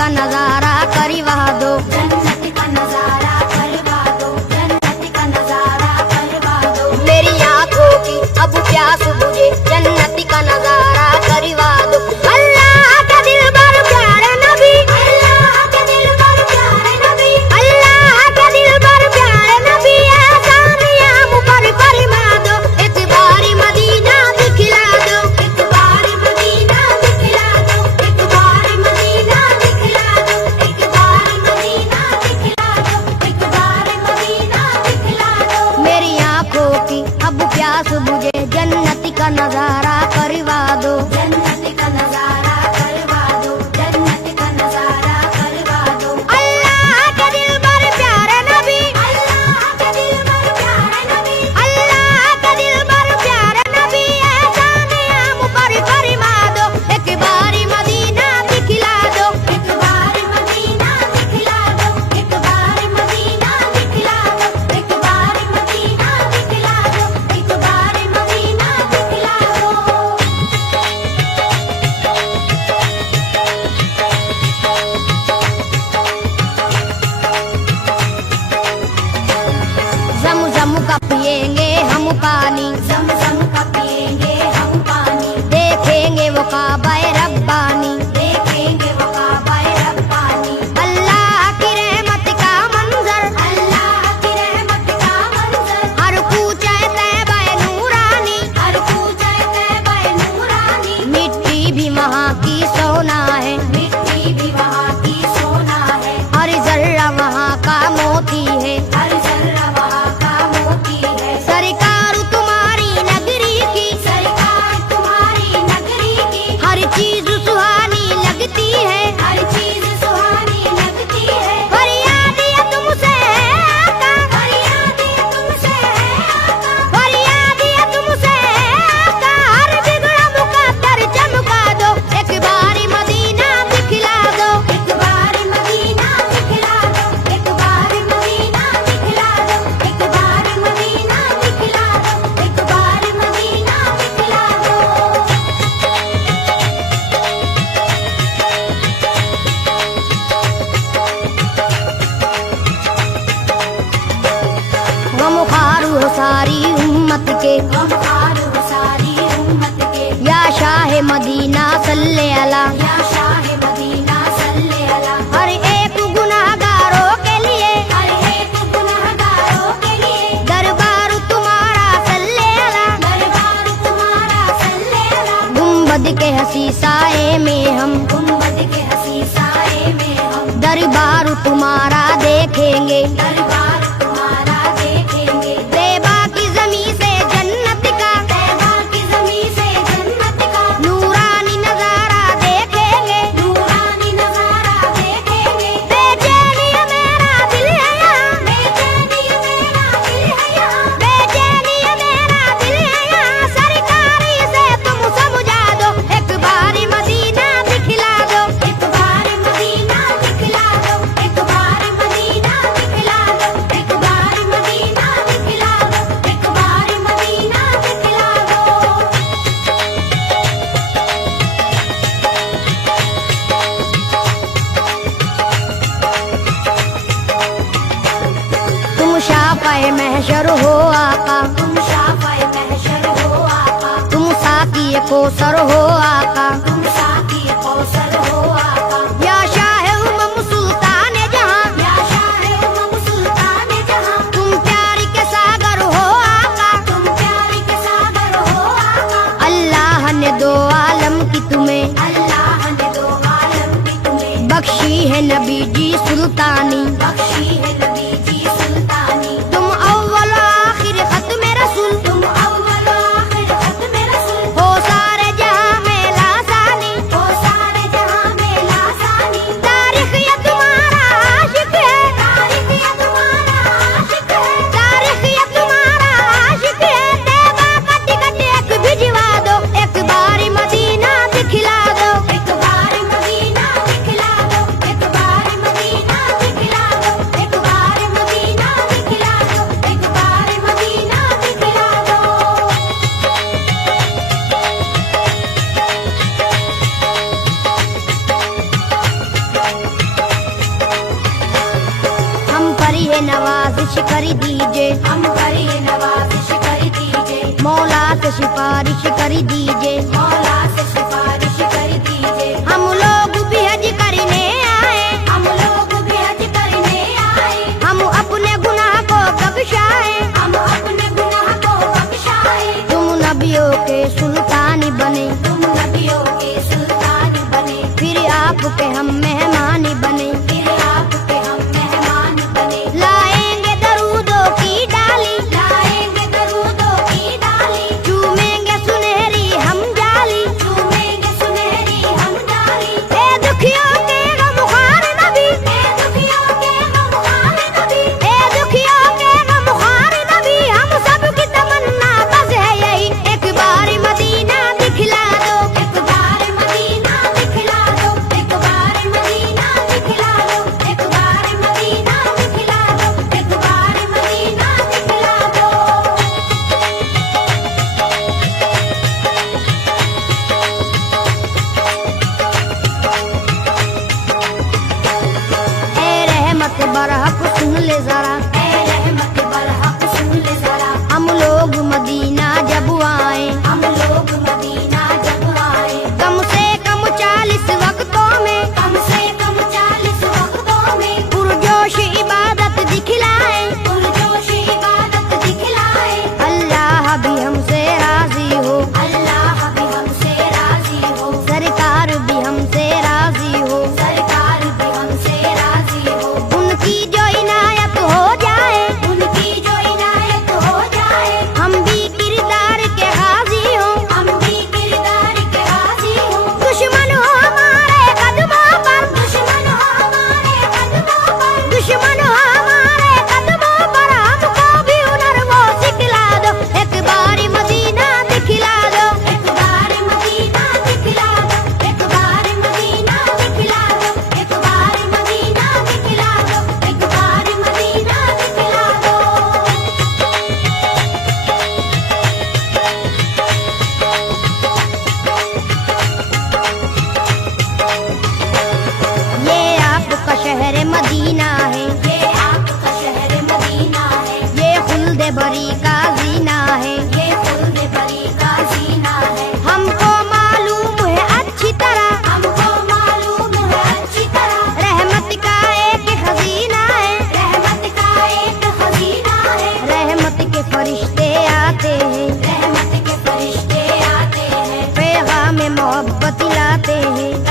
का नजारा करवा दो, जन्नत का नजारा करवा दो, जन्नत का नजारा करवा दो। मेरी आंखों की अब प्यास बुझे, जन्नत का नजारा करवा दो। अल्लाह का दिल भर प्यारे नबी, अल्लाह के दिल पर प्यारे नबी, अल्लाह का दिल भर प्यारे नबी, आसानियां मुझ पर फरमा दो, एक बारी मदीना दिखला दो, एक बार मदीना दिखला दो, एक बार मदीना दिखला दो, एक बार मदीना दिखला दो, एक बार मदीना दिखला दो। मेरी आंखों की अब प्यास बुझे, जन्नत का नजारा करवा दो। जन्नत का नजारा करवा दो, जन्नत का नजारा करवा दो। अल्लाह का दिल भर प्यारे नबी, अल्लाह के दिल पर प्यारे नबी, अल्लाह का दिल भर प्यारे नबी, आसानियां मुझ पर फरमा दो, एक बारी मदीना दिखला दो। एक बार मदीना दिखला दो, एक बार मदीना दिखला दो, एक बार मदीना दिखला दो, एक बार मदीना दिखला दो। ज़म-ज़म का पिएंगे हम पानी, ज़म-ज़म का पिएंगे हम पानी, देखेंगे वो काबा रब्बानी, देखेंगे वो काबा रब्बानी। अल्लाह की रहमत का मंजर, अल्लाह की रहमत का मंजर, हर कूचे तैबा नूरानी, हर कूचे तैबा नूरानी। मिट्टी भी वहाँ की सोना है, मिट्टी भी वहाँ की सोना है, हर जर्रा वहाँ का मोती है। हर जर्रा वहाँ का मोती है। सरकार तुम्हारी नगरी की, सरकार तुम्हारी नगरी की, हर चीज सुहानी लगती है, हर चीज सुहानी लगती है। फरियाद ये तुमसे है आका, फरियाद ये तुमसे है आका, फरियाद ये तुमसे है आका, हर बिगड़ा मुकद्दर चमका दो, एक बारी मदीना दिखला दो। एक बार मदीना दिखला दो, एक बार मदीना दिखला दो, एक बार मदीना दिखला दो, एक बार मदीना दिखला दो। गमख्वार हो सारी उम्मत के, गमख्वार हो सारी उम्मत के, या शाह मदीना सल्ले अला, या शाह मदीना सल्ले अला। हर एक गुनाहगारों के लिए हर एक गुनहगारों के लिए दरबार तुम्हारा सल्ले अला। दरबार तुम्हारा सल्ले अला। गुंबद के हसी साए में हम, गुंबद के हसी साए में हम दरबार तुम्हारा देखेंगे, दरबार तुम्हारा देखेंगे। तैबा की जमी से जन्नत का तैबा की ज़मीं से जन्नत का नूरानी नजारा देखेंगे, नूरानी नजारा देखेंगे। बेचैनी है मेरा दिल है यहाँ, बेचैनी मेरा दिल है यहाँ, बेचैनी है मेरा दिल है यहाँ, सरकारी से तुम समझा दो, एक बारी मदीना दिखला दो। एक बार मदीना दिखला दो, एक बार मदीना दिखला दो, एक बार मदीना दिखला दो, एक बार मदीना दिखला दो। तुम शाफ़ाए महशर हो आका, तुम शाफ़ाए महशर हो आका, तुम साक़ी कौसर हो आका, तुम साक़ी कौसर हो आका। या शाह उमम सुल्तान जहां, या शाह उमम सुल्तान जहां, तुम प्यार के सागर हो आका। तुम प्यार के सागर हो आका। अल्लाह ने दो आलम की तुम्हें अल्लाह ने दो आलम की तुम्हें बख्शी है नबी जी सुल्तानी, बख्शी है नबी जी सुल्तानी। तुम अव्वल आखिर खत्म रसूल, तुम अव्वल आखिर खत्म रसूल, हो सारे जहां में लासानी, हो सारे जहां में लासानी। तारीख ये तुम्हारा आशिक है, तारीख ये तुम्हारा आशिक है, तारीख ये तुम्हारा आशिक है, तैबा का टिकट एक भिजवा दो, एक बारी मदीना दिखला दो। एक बार मदीना दिखला दो, एक बार मदीना दिखला दो, एक बार सिफारिश कर दीजिए, हम पर ये नवाजिश कर दीजिए, मौला से सिफारिश कर दीजिए। मौला से सिफारिश कर दीजिए। हम लोग भी हज करने आए, हम लोग भी हज करने आए, हम अपने गुनाह को बख्शाए। हम अपने गुनाह को बख्शाए। तुम नबियों के सुल्तान बने, तुम नबियों के सुल्तान बने, फिर आपके हम मेहमान बने। फिर आप पे हम मेहमान बने। लाएंगे दरूदों की डाली, लाएंगे दरूदों की डाली, चूमेंगे सुनहरी हम जाली। चूमेंगे सुनहरी हम डाली। ए दुखियों के गमख्वार नबी, ए दुखियों के गमख्वार नबी, ए दुखियों के गमख्वार नबी, हम सबकी तमन्ना बस है यही, एक बार मदीना दिखला दो। एक बार मदीना दिखला दो, एक बार मदीना दिखला दो, एक बार मदीना दिखला दो, एक बार मदीना दिखला दो। ए रहमत बरहक सुन ले जरा, ऐ रहमत बरहक सुन ले जरा, हम लोग मदीना जब आए, हम लोग मदीना जब आए, कम से कम 40 वक्तों में कम से कम 40 वक्तों में पुरजोश इबादत दिखलाए। पुरजोश इबादत दिखलाए। अल्लाह भी हमसे राजी हो, अल्लाह भी हमसे राजी हो, सरकार भी हमसे राजी हो, सरकार भी हमसे राजी हो, उनकी जो इनायत हो जाए, उनकी जो इनायत हो जाए, हम भी किरदार के हाजी हो। हम भी किरदार के हाजी हो। दुश्मन हो हमारे कदमों पर, दुश्मन हो हमारे कदमों पर, दुश्मन हो हमारे कदमों पर, हमको भी हुनर वो सिखला दो। एक बार मदीना दिखला दो, एक बार मदीना दिखला दो, एक बार मदीना दिखला दो, एक बार मदीना दिखला दो, एक बार मदीना दिखला दो। ये आपका शहर मदीना है, ये आपका शहर मदीना है, ये खुल्द बरी का जीना है। ये खुल्द बरी का जीना है। हमको मालूम है अच्छी तरह, हमको मालूम है अच्छी तरह, रहमत का एक खजीना है। रहमत का एक खजीना है। रहमत के फरिश्ते आते हैं, रहमत के फरिश्ते आते हैं, पैगाम मोहब्बत लाते हैं।